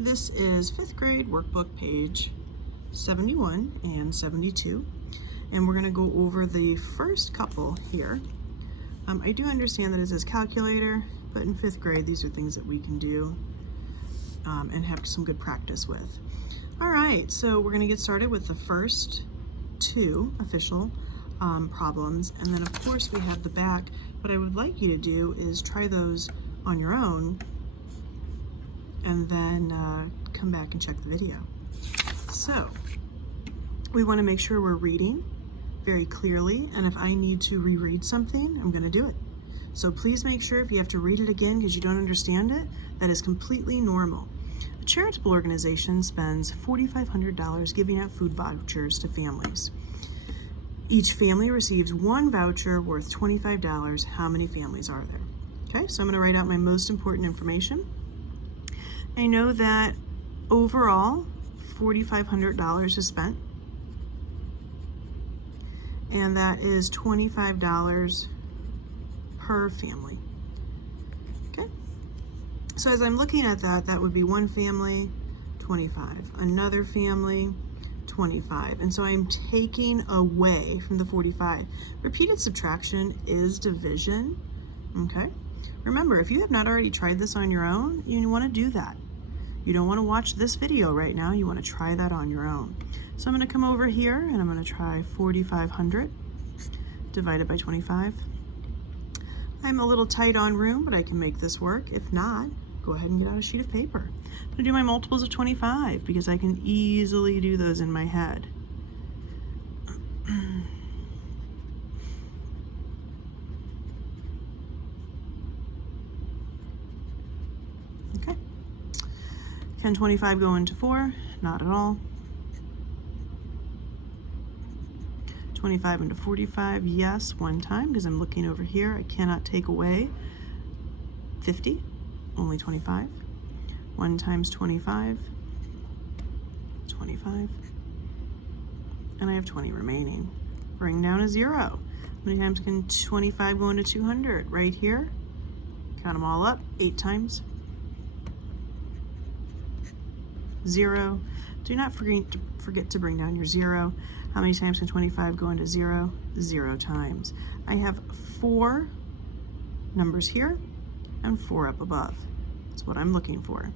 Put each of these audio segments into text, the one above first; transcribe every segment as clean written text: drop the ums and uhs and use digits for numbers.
This is 5th grade workbook page 71 and 72, and we're going to go over the first couple here. I do understand that it says calculator, but in 5th grade these are things that we can do and have some good practice with. All right, so we're going to get started with the first two official problems, and then of course we have the back. What I would like you to do is try those on your own and then come back and check the video. So we want to make sure we're reading very clearly, and if I need to reread something, I'm going to do it. So please make sure if you have to read it again because you don't understand it, that is completely normal. A charitable organization spends $4,500 giving out food vouchers to families. Each family receives one voucher worth $25. How many families are there? Okay, so I'm going to write out my most important information. I know that overall $4,500 is spent, and that is $25 per family. Okay, so as I'm looking at that, that would be one family, 25, another family, 25, and so I'm taking away from the 45. Repeated subtraction is division. Okay, remember, if you have not already tried this on your own, you want to do that. You don't want to watch this video right now, you want to try that on your own. So I'm going to come over here and I'm going to try 4,500 divided by 25. I'm a little tight on room, but I can make this work. If not, go ahead and get out a sheet of paper. I'm going to do my multiples of 25 because I can easily do those in my head. Okay. Can 25 go into 4? Not at all. 25 into 45, yes, one time, because I'm looking over here. I cannot take away 50, only 25. 1 times 25, 25. And I have 20 remaining. Bring down a 0. How many times can 25 go into 200? Right here. Count them all up, 8 times. 0. Do not forget to bring down your 0. How many times can 25 go into 0? 0 times. I have 4 numbers here and 4 up above. That's what I'm looking for.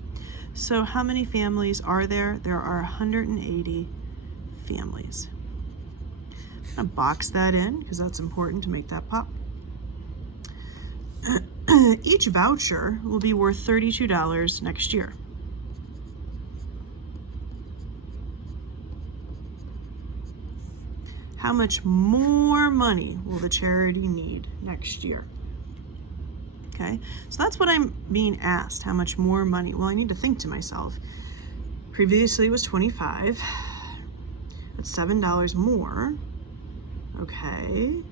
So how many families are there? There are 180 families. I'm going to box that in because that's important to make that pop. Each voucher will be worth $32 next year. How much more money will the charity need next year? Okay, so that's what I'm being asked, how much more money? Well, I need to think to myself. Previously it was 25, that's $7 more. Okay,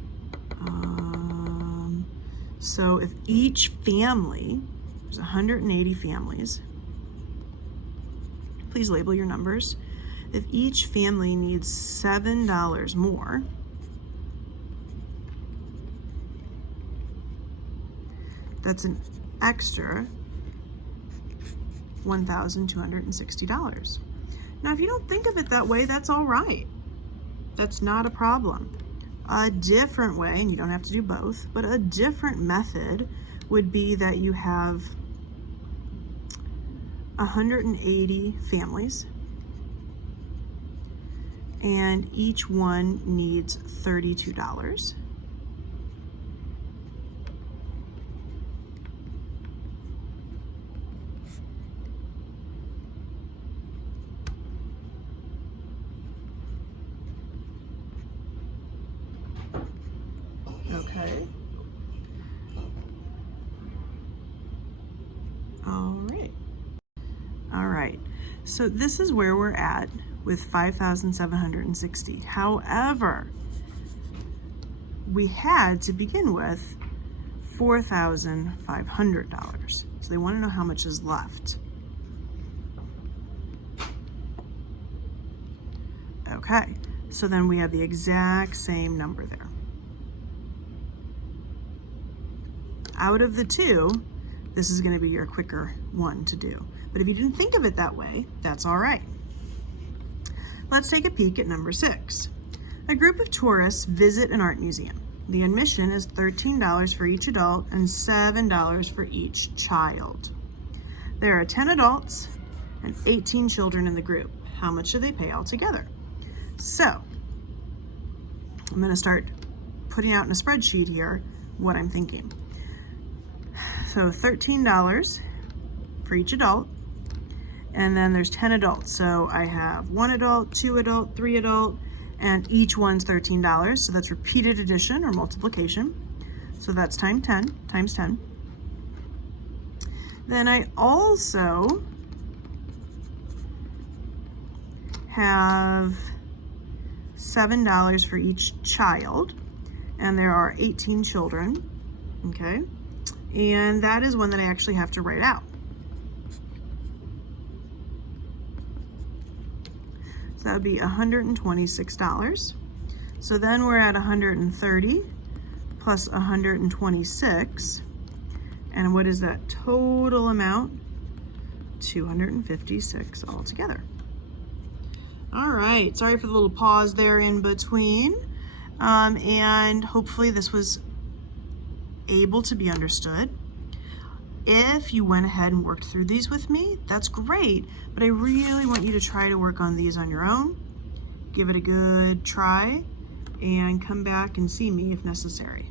so if each family, there's 180 families, please label your numbers. If each family needs $7 more, that's an extra $1,260. Now, if you don't think of it that way, that's all right. That's not a problem. A different way, and you don't have to do both, but a different method would be that you have 180 families, and each one needs $32. Okay. All right. All right. So this is where we're at with 5,760. However, we had to begin with $4,500. So they want to know how much is left. Okay, so then we have the exact same number there. Out of the two, this is going to be your quicker one to do. But if you didn't think of it that way, that's all right. Let's take a peek at number 6. A group of tourists visit an art museum. The admission is $13 for each adult and $7 for each child. There are 10 adults and 18 children in the group. How much do they pay altogether? So I'm going to start putting out in a spreadsheet here what I'm thinking. So $13 for each adult, and then there's 10 adults. So I have 1 adult, 2 adult, 3 adult, and each one's $13. So that's repeated addition or multiplication. So that's times 10. Then I also have $7 for each child, and there are 18 children, okay? And that is one that I actually have to write out. So that would be $126. So then we're at 130 plus 126. And what is that total amount? 256 altogether. All right, sorry for the little pause there in between. And hopefully this was able to be understood. If you went ahead and worked through these with me, that's great, but I really want you to try to work on these on your own. Give it a good try and come back and see me if necessary.